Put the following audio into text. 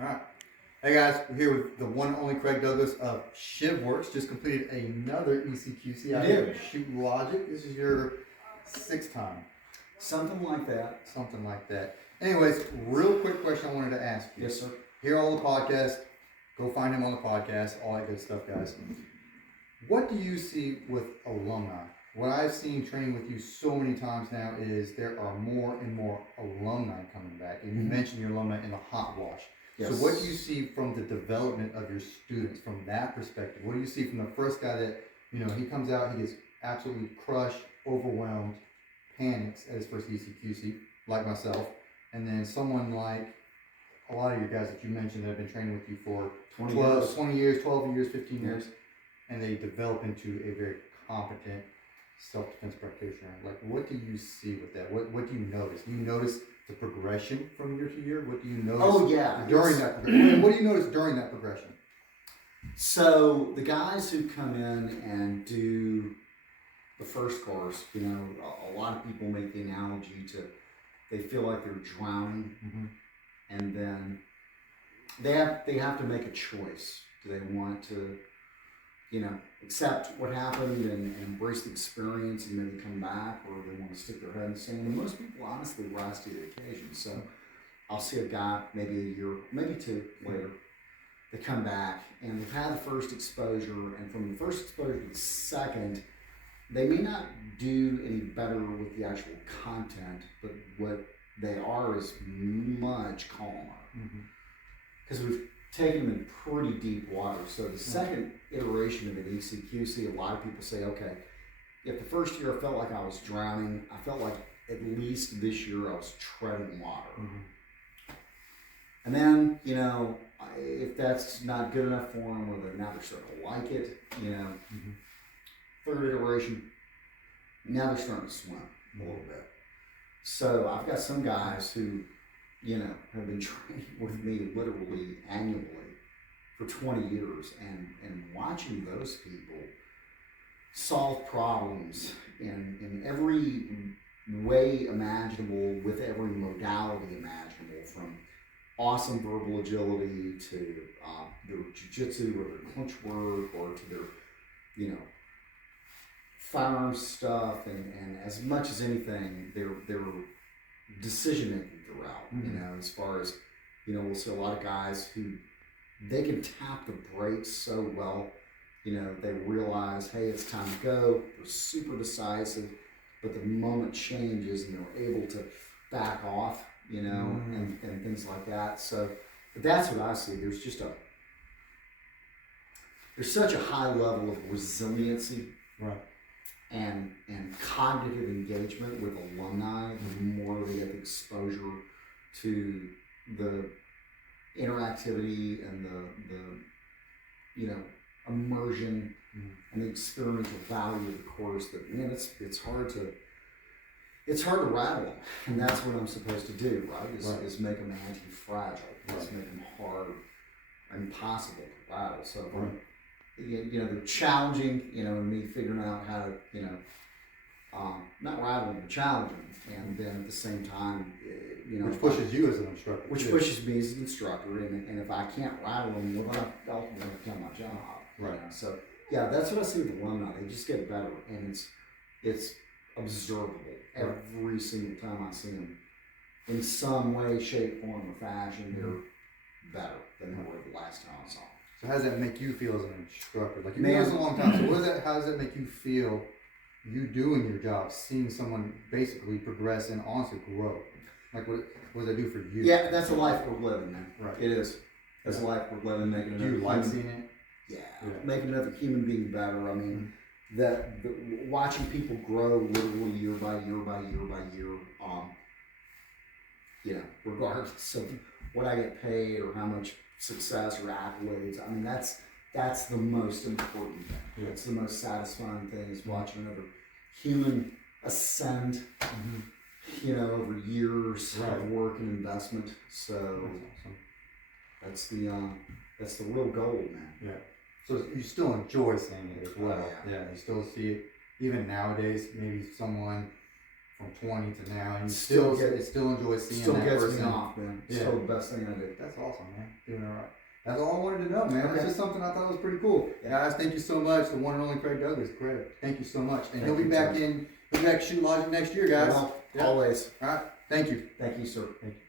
All right. Hey guys, we're here with the one and only Craig Douglas of Shivworks. Just completed another ECQC out here at Shootlogic. This is your sixth time. Something like that. Something like that. Anyways, real quick question I wanted to ask you. Yes, sir. Hear all the podcasts. Go find him on the podcast. All that good stuff, guys. What do you see with alumni? What I've seen training with you so many times now is there are more and more alumni coming back. And you mentioned your alumni in the hot wash. Yes. So what do you see from the development of your students from that perspective? What do you see from the first guy that, he comes out, he gets absolutely crushed, overwhelmed, panics at his first ECQC, like myself, and then someone like a lot of your guys that you mentioned that have been training with you for 20 years, 12 years, 15 years, and they develop into a very competent self-defense practitioner. Like, what do you see with that? What do you notice? Do you notice the progression from year to year? What do you notice during that progression? What do you notice during that progression? So the guys who come in and do the first course, a lot of people make the analogy to they feel like they're drowning, and then they have to make a choice. Do they want to accept what happened and embrace the experience and maybe come back, or they want to stick their head in the sand? And most people honestly rise to the occasion. So I'll see a guy maybe a year, maybe two later, they come back and they've had the first exposure, and from the first exposure to the second, they may not do any better with the actual content, but what they are is much calmer. Because we've taken them in pretty deep water. So the second iteration of an ECQC, a lot of people say, okay, if the first year I felt like I was drowning, I felt like at least this year I was treading water. And then, if that's not good enough for them, or now they're starting to like it, third iteration, now they're starting to swim a little bit. So I've got some guys who, have been training with me literally annually for 20 years, and watching those people solve problems in every way imaginable, with every modality imaginable, from awesome verbal agility to their jiu-jitsu or their clinch work, or to their, firearm stuff, and as much as anything, their decision making throughout. As far as, we'll see a lot of guys who they can tap the brakes so well. They realize, hey, it's time to go. They're super decisive, but the moment changes and they're able to back off, and things like that. So that's what I see. There's such a high level of resiliency. Right. And cognitive engagement with alumni, the more they get the exposure to the interactivity and the immersion and the experiential value of the course, that, man, it's hard to rattle them, and that's what I'm supposed to do, right? Is make them anti-fragile, is make them hard, impossible to rattle. So. They're challenging, and me figuring out how to, not rattle them, but challenge them, and then at the same time, which pushes you as an instructor. Which pushes me as an instructor, and if I can't rattle them, well, I'll become my job. Right. So yeah, that's what I see with alumni. They just get better, and it's observable every single time I see them. In some way, shape, form, or fashion, they're better than they were the last time I saw them. So how does that make you feel as an instructor? Like, you've been doing this a long time. So how does that make you feel, you doing your job, seeing someone basically progress and honestly grow? Like, what does that do for you? Yeah, that's a life worth living, man. Right. It is. That's a life worth living. Making do you like seeing it? Yeah. Making another human being better. I mean, watching people grow literally year by year by year by year. Regardless of what I get paid or how much success or accolades. I mean, that's the most important thing. It's the most satisfying thing, is watching another human ascend, over years of work and investment. So that's the real goal, man. Yeah. So you still enjoy seeing it as well. Yeah. You still see it even nowadays. Maybe someone from 20 to now, and you Still still enjoy seeing Still that gets person. me off, man. Yeah. Still the best thing I do. That's awesome, man. Doing all right. That's all I wanted to know, man. Okay. That's just something I thought was pretty cool. Guys, thank you so much. The one and only Craig Douglas. Craig, thank you so much. And he'll be back at Shootlogic next year, guys. Well, Yeah. always. All right. Thank you. Thank you, sir. Thank you.